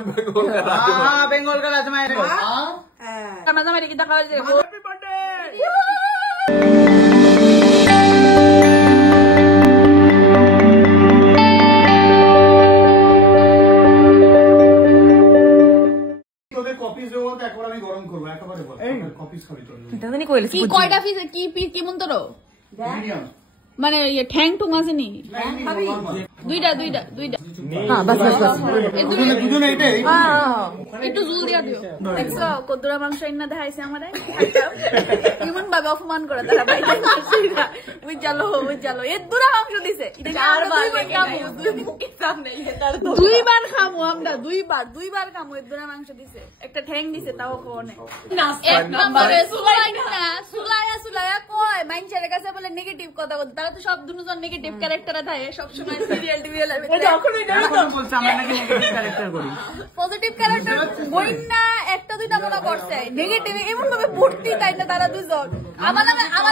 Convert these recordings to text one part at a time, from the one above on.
बेंगोल का राजमा मेरी की हैप्पी बर्थडे মানে ঠ্যাং ঠুং আছে নি দুইটা দুইটা দুইটা একটু জুল দিয়া দিও দেখছো কদ্দুরা মাংস ইন্না দেখাইছে আমারে কেমন ভাবে অপমান করে তারা বাইরে বুঝালো বুঝালো এর দুরা মাংস দিছে দুইবার খামু আমরা দুইবার খামু এর দুরা মাংস দিছে একটা ঠ্যাং দিছে তাও কোনে এক নম্বরে সুলাইয়া কয় মাইনছের কাছে বলে নেগেটিভ কথা বলতে তারা তো সব দুজন নেগেটিভ ক্যারেক্টারে থাকে সব সময় সিরিয়াল টিভিএল বলছে আমরা নাকি নেগেটিভ ক্যারেক্টার করি পজিটিভ ক্যারেক্টার বইনা একটা দুইটা মনে করছে নেগেটিভ এমন ভাবে ভর্তি তাই না তারা দুজন আমার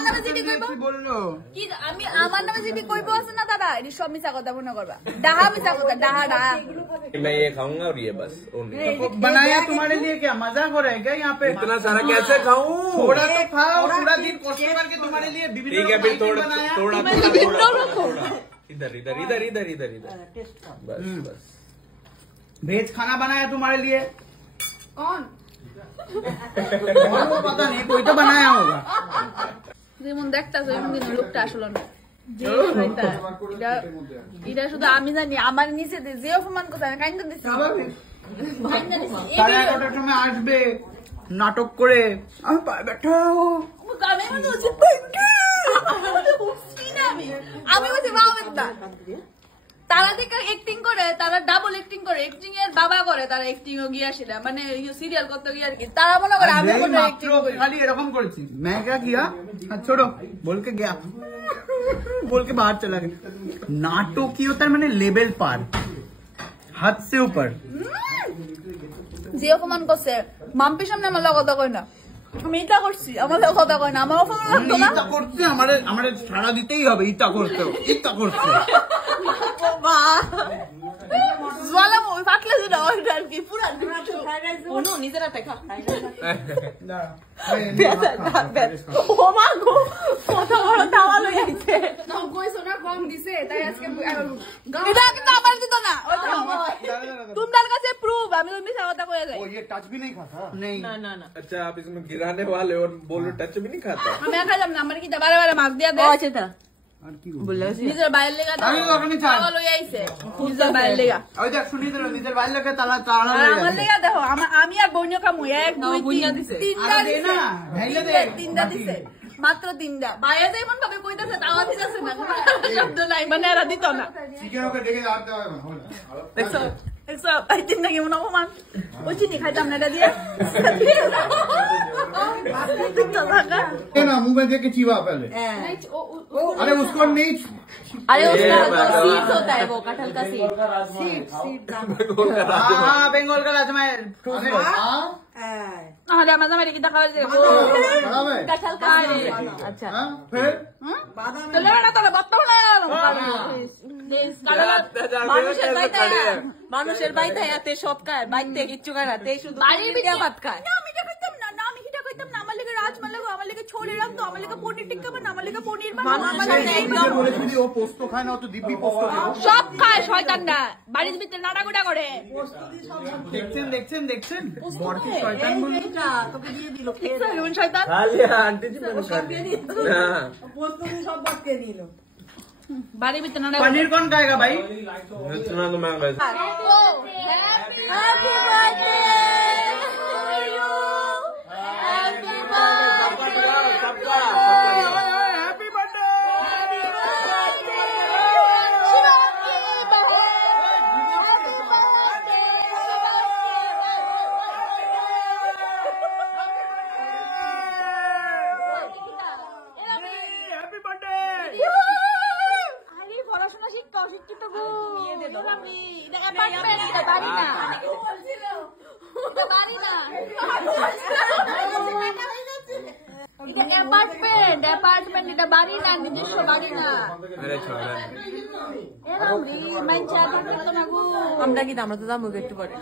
নামে জিডি কইবো বললো কি আমি আমার নামে জিডি কইবো আছে না দাদা এই সব মিছা কথা মনে করবা ডাহা মিছা কথা ডাহা मैं ये खाऊंगा और ये बस बनाया तुम्हारे लिए क्या मजाक हो रहा है क्या यहाँ पे इतना सारा कैसे खाऊं थोड़ा तो खाओ पूरा दिन कष्ट करके तुम्हारे लिए ठीक है फिर थोड़ा इधर इधर इधर इधर इधर इधर बस बस वेज खाना बनाया तुम्हारे लिए कौन पता नहीं कोई तो बनाया होगा যেমন দেখতাছো এমন দিন লোকটা আসলো না এটা শুধু আমি জানি আমার নিচে যে অপমান করছে আমি কাইন্দ দিচ্ছি আসবে নাটক করে আমি বলছি তারা থেকে অ্যাক্টিং করে তারা ডাবল অ্যাক্টিং করে অ্যাক্টিং এর বাবা করে তারা অ্যাক্টিং ও গিয়ে আসে মানে সিরিয়াল করতে গিয়ে আর কি তারা মনে করে আমি খালি এরকম করেছি मैं क्या किया छोड़ो बोल के गया बोल के बाहर चला गया नाटक की होता है मैंने लेवल पार हाथ से ऊपर যে অপমান করছে মাম্পির সামনে আমার কথা কই না আমি এটা করছি আমার কথা কই না আমার অপমান লাগতো না এটা করতে আমাদের ছাড়া দিতেই হবে এটা করতে জোয়ালা মই পাতলে দিনা অর্ডার কি পুরা ওনো নিজের হাতে খা ও মা গো কত বড় তাওয়া লই আইছে না কইছো না কম দিছে তাই আজকে এটা কিন্তু আমার দিত না তোমার কাছে প্রুফ আমি তো মিছা কথা কইয়া যাই ओ ये टच भी नहीं खाता नहीं ना अच्छा आप इसमें गिराने वाले और बोलो टच भी नहीं खाता আমি খাইলাম না আমার কি বারে বারে মাছ দিয়া দে আচ্ছা তা আর কি বললা নিজের বাইরে লাগা আমি ওখানে চাই লই আইছে নিজের বাইরে লাগা ওই দেখ শুনি দিল নিজের বাইরে লাগা তালা তালা আমার লাগা দেখো আমি আর বইন্য কামু 1 2 3 তিনটা দিছে না ঢাইলে দে তিনটা দিছে মাত্র তিনটা বাইরে যেমন ভাবে কইতাছে তাওয়া দিতেছে না শব্দ নাই মানে আর দিত না চিকেন ওকে দেখে আনতে হবে দেখছো দেখছো আই তিন নাকি মনে অপমান ওই চিনি খাইতাম না এটা দিয়ে ना मुंह में देके चीवा पहले अरे उसको नहीं अरे उसका सीड्स होता है वो कटहल का सीड हाँ बेंगोल का राजमा अरे मजा मेरी की दखा कटहल का अच्छा फिर तो लेना तो बताओ ना মানুষের বাইতে এতে সব খায় বাইতে কিচ্ছু খায় না তে শুধু মিডিয়া ভাত খায় না মিঠা কইতাম না আমি হিটা কইতাম না আমার লাগে রাজমা লাগো আমার লাগে ছোলে রাখতো আমার লাগে পনির টিক্কা বানাও আমার লাগে পনির বানাও আমার লাগে একদম বলেছিলি ও পোস্ত খায় না ও তো দিব্যি পোস্ত খায় সব খায় শয়তানটা বাড়ির ভিতরে নাড়াগুড়া করে পোস্ত দি সব দেখছেন বড়কি শয়তান বলে না তোকে দিয়ে দিল কেমন শয়তান খালি আন্টি জি মানে সব দিয়ে দিল না পোস্ত দি সব বাদ কে দিল बारी भी तना पनीर कौन खाएगा भाई इतना तो महंगा है हैप्पी बर्थडे हैप्पी পড়াশোনা শিক্ষা অশিক্ষিত গো আমি এটা অ্যাপার্টমেন্ট এটা বাড়ি না এটা বাড়ি না এটা অ্যাপার্টমেন্ট এটা বাড়ি না, নিজস্ব বাড়ি না। এরম রে মাইন চা থাকতো না গো। আমরা তো দাম একটু পরে।